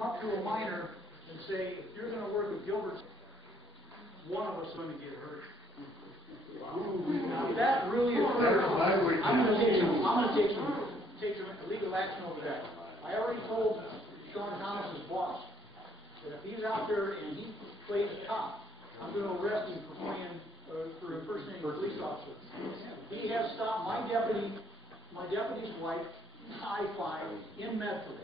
come up to a miner and say, if you're going to work with Gilbertson, one of us is going to get hurt. Now, if that really occurs, I'm going to take some legal action over that. I already told Sean Thomas's boss that if he's out there and he plays a cop, I'm going to arrest him for impersonating a police officer. He has stopped my deputy's wife, I-5 in Medford.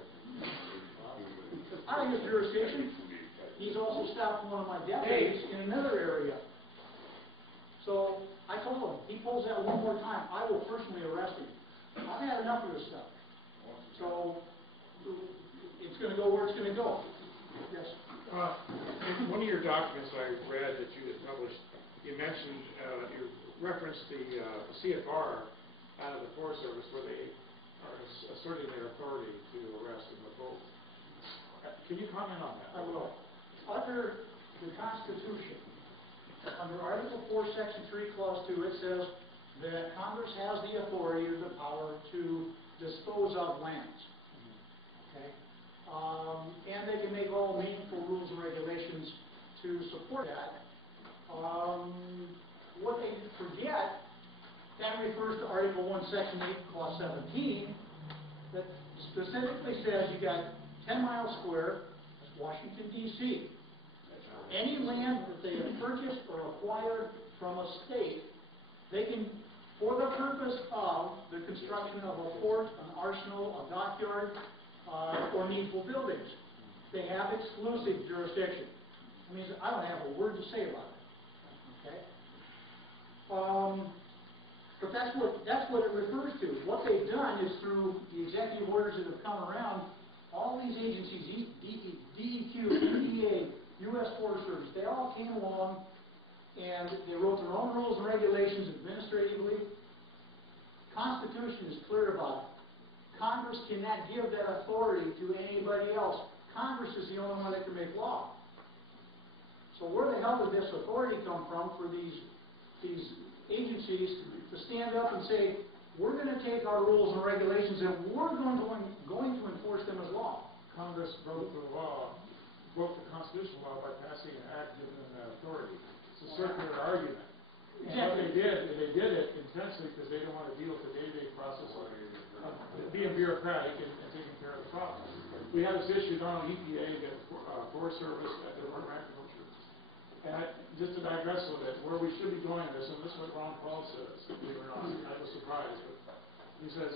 Out of his jurisdiction, he's also stopped one of my deputies in another area. So I told him, he pulls that one more time, I will personally arrest him. I've had enough of this stuff. So it's going to go where it's going to go. Yes. In one of your documents I read that you had published, you mentioned, you referenced the CFR out of the Forest Service where they are asserting their authority to arrest and withhold. Can you comment on that? I will. Under the Constitution, under Article 4, Section 3, Clause 2, it says that Congress has the authority or the power to dispose of lands. Okay? And they can make all meaningful rules and regulations to support that. What they forget, that refers to Article 1, Section 8, Clause 17, that specifically says you got 10 miles square, that's Washington, D.C. Any land that they have purchased or acquired from a state, they can, for the purpose of the construction of a port, an arsenal, a dockyard, or needful buildings, they have exclusive jurisdiction. I mean, I don't have a word to say about it. Okay? But that's what it refers to. What they've done is through the executive orders that have come around, all these agencies, DEQ, EPA, U.S. Forest Service, they all came along and they wrote their own rules and regulations administratively. Constitution is clear about it. Congress cannot give that authority to anybody else. Congress is the only one that can make law. So where the hell did this authority come from for these agencies to stand up and say, we're going to take our rules and regulations and we're going to enforce them as law? Congress broke the law, broke the constitutional law by passing an act giving them that authority. It's a circular argument. Exactly. And what they did it intensely because they didn't want to deal with the day-to-day process of being bureaucratic and taking care of the problem. We have this issue not on EPA, but Forest Service, at the Department of Agriculture. And just to digress a little bit, where we should be going with this, and this is what Ron Paul says, believe it or not, I was surprised, but he says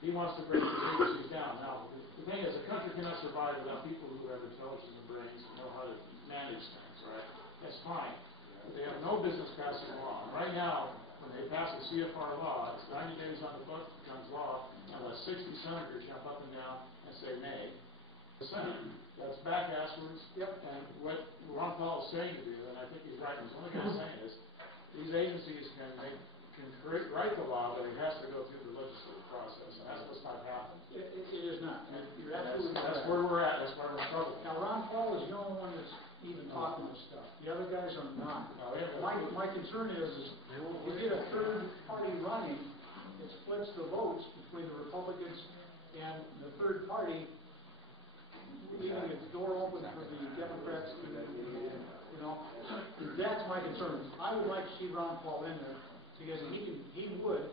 he wants to break the agencies down. Now, the thing is, a country cannot survive without people who have intelligence and brains and know how to manage things, right? That's fine. But they have no business passing a law. And right now, when they pass the CFR law, it's 90 days on the book, becomes law, unless 60 senators jump up and down and say nay. The Senate. That's back asswards. Yep. And what Ron Paul is saying to do, and I think he's right, and he's only going to say is, these agencies can write the law, but it has to go through the legislative process, and that's what's not happening. It is not. You're absolutely correct. That's where we're at. That's why we're in trouble. Now, Ron Paul is the only one that's even talking this stuff. The other guys are not. No, My concern is you get a third party running, it splits the votes between the Republicans and the third party, leaving its door open for the Democrats. You know, that's my concern. I would like to see Ron Paul in there because he would,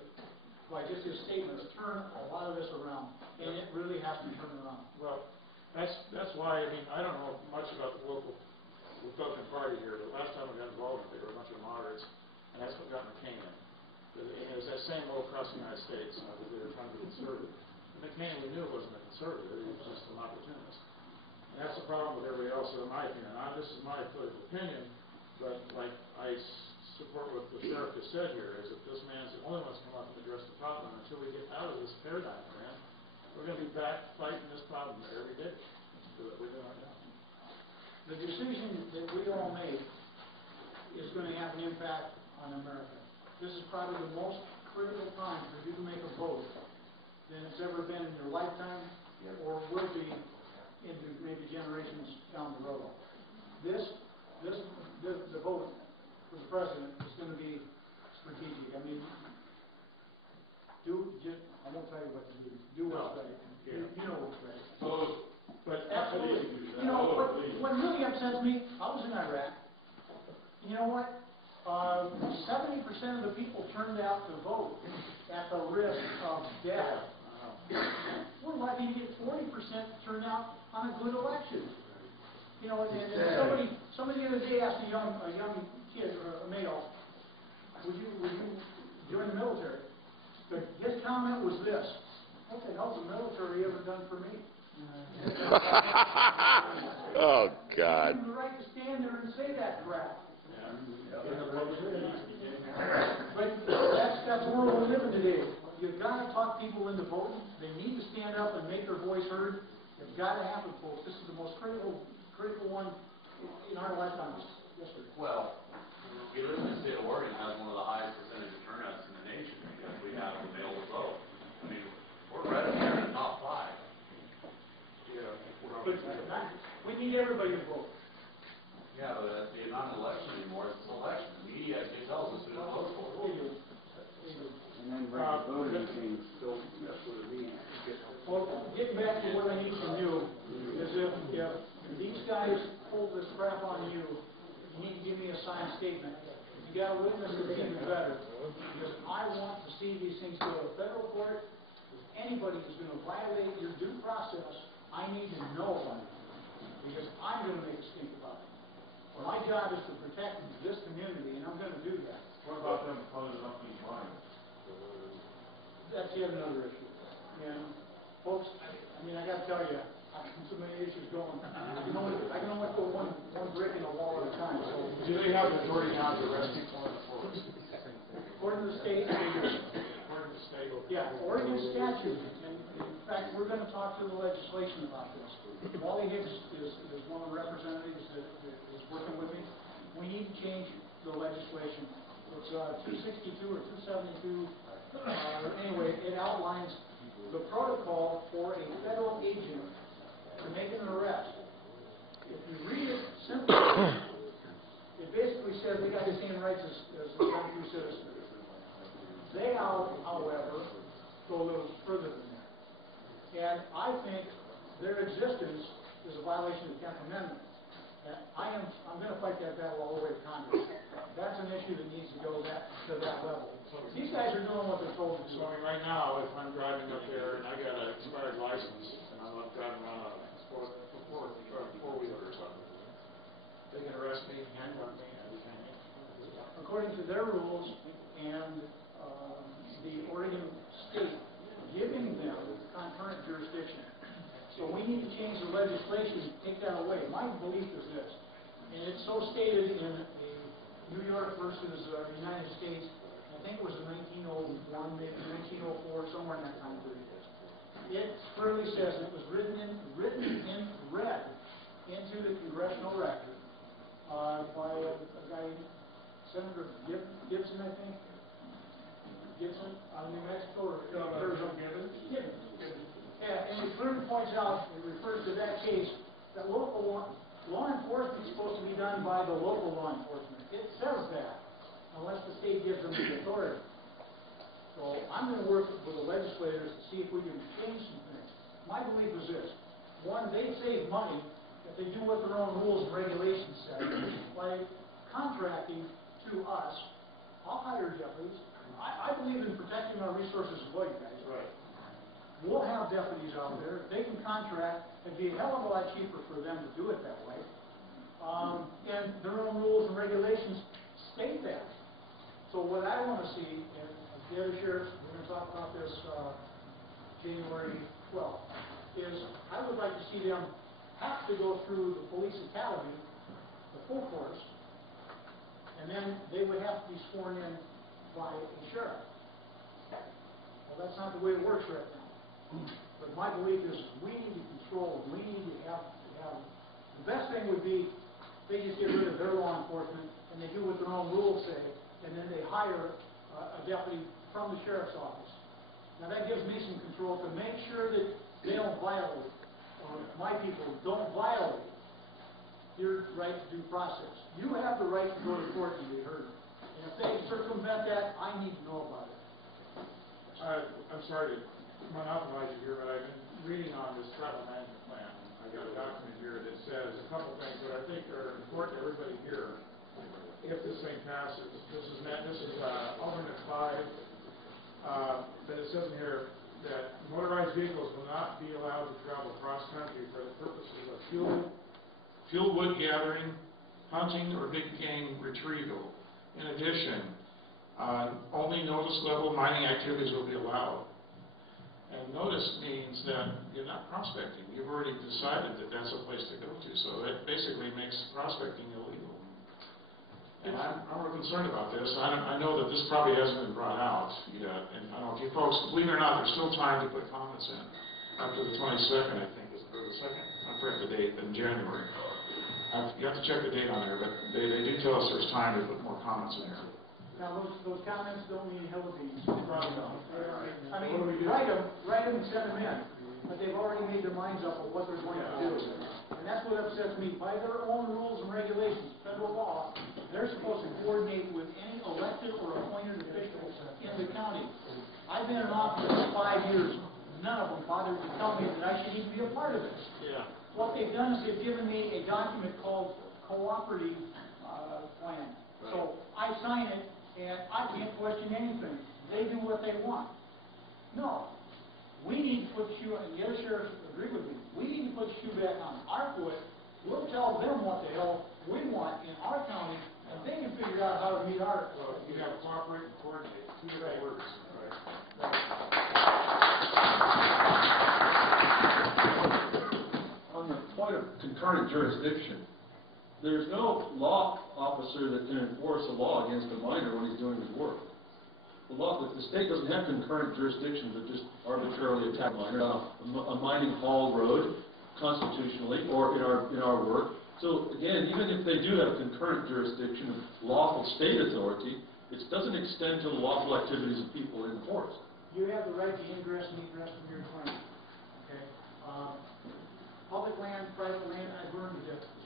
by just his statements, turn a lot of this around, and it really has to turn around. Well, that's why, I mean, I don't know much about the local Republican Party here, but last time we got involved, they were a bunch of moderates, and that's what got McCain in. It was that same old across the United States, that they were trying to be conservative. McCain, we knew, wasn't a conservative, he was just an opportunist. And that's the problem with everybody else, in my opinion. This is my political opinion, but like I support what the sheriff just said here, is that this man's the only one to come up and address the problem. Until we get out of this paradigm we're in, we're going to be back fighting this problem every day. We're doing right now. The decision that we all make is going to have an impact on America. This is probably the most critical time for you to make a vote than it's ever been in your lifetime, or will be into maybe generations down the road. The vote for the president is going to be strategic. I mean, I won't tell you what to do. Do what's right. You know what's right. But absolutely. what really upsets me, I was in Iraq. You know what? 70% of the people turned out to vote at the risk of death. We're lucky to get 40% turnout on a good election. You know, and somebody the other day asked a young kid or a male, would you join the military? But his comment was this: what the hell's the military ever done for me? Oh, God. You have the right to stand there and say that crap. But that's the world we live in today. You've got to talk people into voting. They need to stand up and make their voice heard. It's got to happen, folks. This is the most critical one in our lifetimes. Yes, sir. Well, we live in the state of Oregon has one of the highest percentage of turnouts in the nation because we have a available vote. I mean, we're right up there in the top 5. Yeah. But we need everybody to vote. Yeah, but it's not an election anymore, it's an election. The media tells us who to vote for. And then bring the voting machines, don't mess with the media. Well, getting back to what I need from you is if these guys pull this crap on you, you need to give me a signed statement. If you got a witness, it's even better. Because I want to see these things go to federal court. If anybody is going to violate your due process, I need to know about it. Because I'm going to make a stink about it. My job is to protect this community, and I'm going to do that. What about them closing up these lines? That's yet another issue. And folks, I mean, I got to tell you, so many issues going. I can only put one brick in a wall at a time. So Do they have the authority now to arrest people in the forest? according to the state, they do. According to state? Yeah, Oregon statute, and in fact, we're going to talk to the legislation about this. Wally Hicks is one of the representatives that is working with me. We need to change the legislation. It's 262 or 272. Anyway, it outlines the protocol for a federal agent to make an arrest. If you read it simply, it basically says they got the same rights as the country citizens. They, however, go a little further than that. And I think their existence is a violation of the 10th Amendment. And I'm going to fight that battle all the way to Congress. That's an issue that needs to go to that level. These guys are doing what they're told to do. So I mean, right now, if I'm driving up there and I got an expired license and I'm driving around on a four-wheeler or something, they can arrest me, handcuff me, and detain me. According to their rules and the Oregon state giving them concurrent jurisdiction. So we need to change the legislation to take that away. My belief is this, and it's so stated in a New York versus United States, I think it was in 1901, maybe 1904, somewhere in that time period. It clearly says, and it was written in red into the congressional record by a guy, Senator Gibson, I think. Gibson, out of New Mexico, or Arizona. Gibson. Yeah, and it clearly points out, it refers to that case, that local law enforcement is supposed to be done by the local law enforcement. It says that, unless the state gives them the authority. So I'm going to work with the legislators to see if we can change some things. My belief is this: one, they save money if they do what their own rules and regulations say by contracting to us. I'll hire deputies. I believe in protecting our resources as well, you guys. Right. We'll have deputies out there. If they can contract, it'd be a hell of a lot cheaper for them to do it that way. And their own rules and regulations state that. So what I want to see, and the other sheriffs, we're going to talk about this January 12th, is I would like to see them have to go through the police academy, the full course, and then they would have to be sworn in by a sheriff. Well, that's not the way it works right now. But my belief is we need to control, we need to have, the best thing would be they just get rid of their law enforcement and they do what their own rules say, and then they hire a deputy from the sheriff's office. Now that gives me some control to make sure that they don't violate, or my people don't violate your right to due process. You have the right to go to court and be heard. And if they circumvent that, I need to know about it. I'm sorry to monopolize you here, but I've been reading on this travel management plan. I got a document here that says a couple things report to everybody here, if this thing passes. This is alternate 5, but it says in here that motorized vehicles will not be allowed to travel cross-country for the purposes of fuel wood gathering, hunting, or big game retrieval. In addition, only notice level mining activities will be allowed. And notice means that you're not prospecting. You've already decided that that's a place to go to, so that basically makes prospecting illegal. And I'm real concerned about this. I know that this probably hasn't been brought out yet, and I don't know if you folks, believe it or not, there's still time to put comments in after the 22nd, I think, or the 2nd, I forget the date, in January. You have to check the date on there, but they do tell us there's time to put more comments in there. Now, those comments don't mean hell of beans. I mean, write them and send them in, but they've already made their minds up on what they're going to do. And that's what upsets me. By their own rules and regulations, federal law, they're supposed to coordinate with any elected or appointed officials in the county. I've been in office for 5 years. None of them bothered to tell me that I should even be a part of this. Yeah. What they've done is they've given me a document called cooperative plan. So I sign it, and I can't question anything. They do what they want. No. We need to put shoe, and the other sheriffs agree with me, we need to put shoe back on our foot. We'll tell them what the hell we want in our county, and they can figure out how to meet our... Well, you have cooperate and coordinate, 2 different words. On the point of concurrent jurisdiction, there's no law officer that can enforce a law against a miner when he's doing his work. The state doesn't have concurrent jurisdiction to just arbitrarily attack miners on a mining haul road constitutionally or in our work. So again, even if they do have concurrent jurisdiction of lawful state authority, it doesn't extend to the lawful activities of people in the forest. You have the right to ingress and egress from your claim. Okay? Public land, private land, I burn the difference.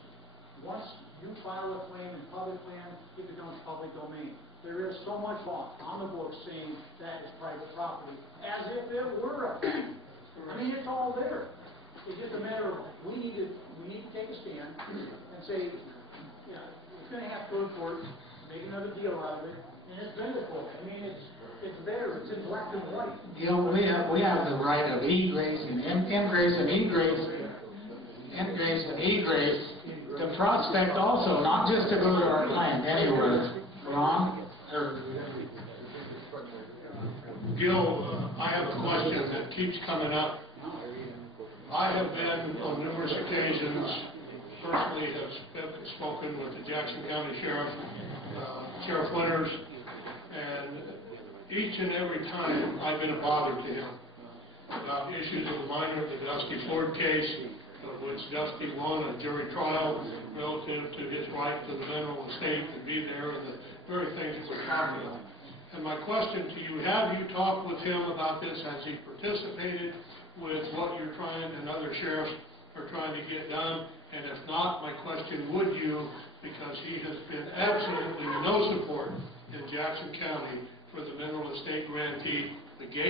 Once you file a claim in public land, it becomes public domain. There is so much law on the books saying that is private property, as if it were a thing. I mean, it's all there. It's just a matter of we need to take a stand and say, yeah, it's going to have to go to court, make another deal out of it, and it's been to court. I mean, it's there. It's in black and white. Gil, we have the right of ingress and egress to prospect also, not just to go to our land anywhere. Ron? Gil, I have a question that keeps coming up. I have been on numerous occasions, personally have spoken with the Jackson County Sheriff, Sheriff Winters, and each and every time I've been a bother to him about issues of the miner, the Dusty Ford case, of which Dusty won a jury trial relative to his right to the mineral estate to be there and the very things that we're talking about. And my question to you, have you talked with him about this? Has he participated with what you're trying and other sheriffs are trying to get done? And if not, my question, would you, because he has been absolutely no support in Jackson County for the mineral estate grantee, the gate